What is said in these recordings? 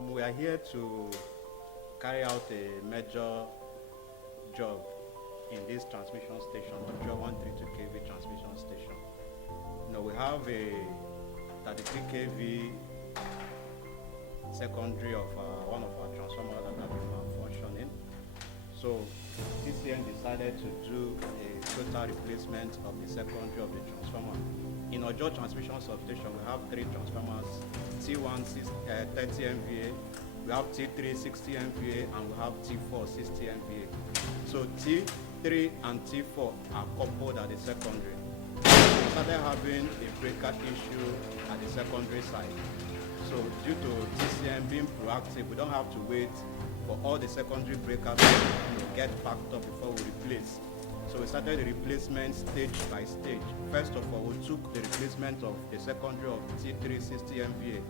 We are here to carry out a major job in this transmission station, the 132 kV transmission station. We have a 33 kV secondary of one of our transformers that have been malfunctioning. So TCN decided to do a total replacement of the secondary of the transformer. In Ojo transmission substation, we have 3 transformers, T1 30 MVA, we have T3 60 MVA, and we have T4 60 MVA. So T3 and T4 are coupled at the secondary. We started having a breaker issue at the secondary side. So due to TCN being proactive, we don't have to wait for all the secondary breakers to get packed up before we replace. So we started the replacement stage by stage. First of all, we took the replacement of the secondary of T3 60 MVA.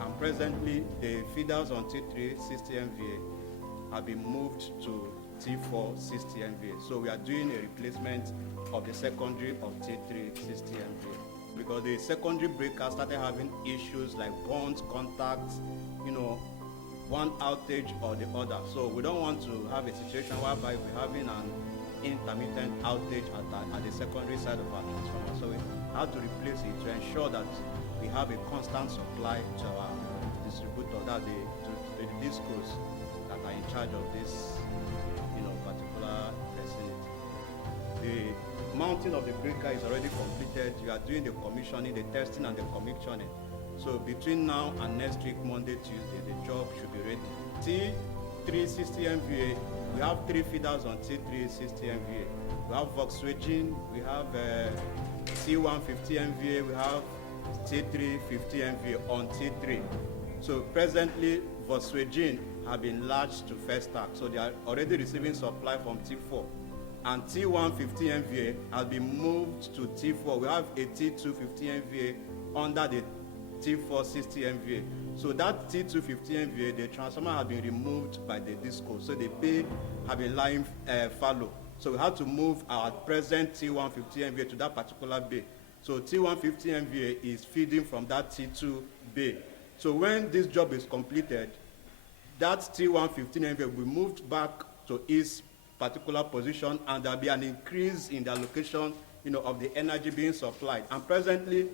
And presently, the feeders on T3 60 MVA have been moved to T4 60 MVA. So we are doing a replacement of the secondary of T3 60 MVA. Because the secondary breaker started having issues like bonds, contacts, one outage or the other. So we don't want to have a situation whereby we're having an intermittent outage at the secondary side of our transformer. So we have to replace it to ensure that we have a constant supply to our distributor, that the discos that are in charge of this particular vicinity. The mounting of the breaker is already completed. You are doing the commissioning, the testing and the commissioning. So between now and next week, Monday, Tuesday, the job should be ready. T3 60 MVA, we have 3 feeders on T3 60 MVA. We have Volkswagen, we have T1 50 MVA, we have T3 50 MVA on T3. So presently, Volkswagen have been latched to first stack, so they are already receiving supply from T4. And T1 50 MVA has been moved to T4. We have a T2 50 MVA under the T4 60 MVA. So that T2 50 MVA, the transformer has been removed by the disco. So the bay have been lying fallow. So we have to move our present T1 50 MVA to that particular bay. So T1 50 MVA is feeding from that T2 bay. So when this job is completed, that T1 15 MVA will be moved back to its particular position, and there'll be an increase in the allocation of the energy being supplied. And presently,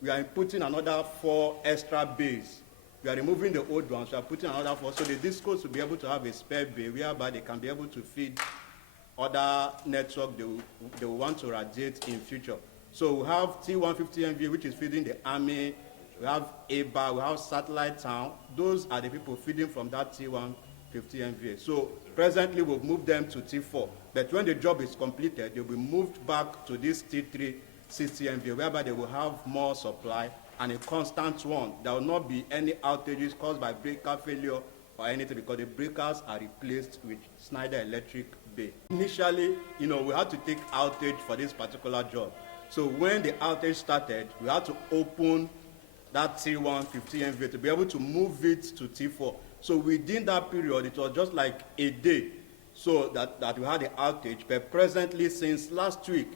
we are putting another 4 extra bays. We are removing the old ones, we are putting another 4, so the discos will be able to have a spare bay whereby they can be able to feed other network they will want to radiate in future. So we have T150 MVA, which is feeding the army. We have ABA, we have Satellite Town. Those are the people feeding from that T150 MVA. So presently we've moved them to T4. But when the job is completed, they'll be moved back to this T3 60 MVA, whereby they will have more supply and a constant one. There will not be any outages caused by breaker failure or anything, because the breakers are replaced with Schneider Electric Bay. Initially, we had to take outage for this particular job. So when the outage started, we had to open that T1 50 MVA to be able to move it to T4. So within that period, it was just like a day so that we had the outage. But presently, since last week,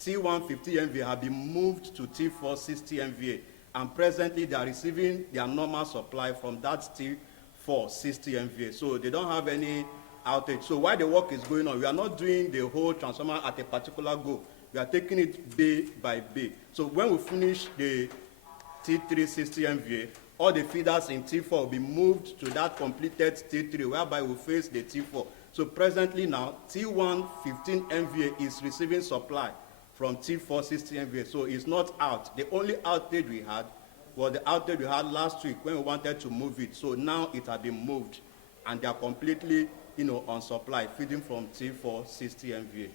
T1 50 MVA have been moved to T4 60 MVA. And presently, they are receiving their normal supply from that T4 60 MVA. So they don't have any outage. So while the work is going on, we are not doing the whole transformer at a particular go. We are taking it bay by bay. So when we finish the T3 60 MVA, all the feeders in T4 will be moved to that completed T3, whereby we face the T4. So presently now, T1 15 MVA is receiving supply from T4 60 MVA. So it's not out. The only outage we had was the outage we had last week when we wanted to move it. So now it has been moved, and they are completely on supply, feeding from T4 60 MVA.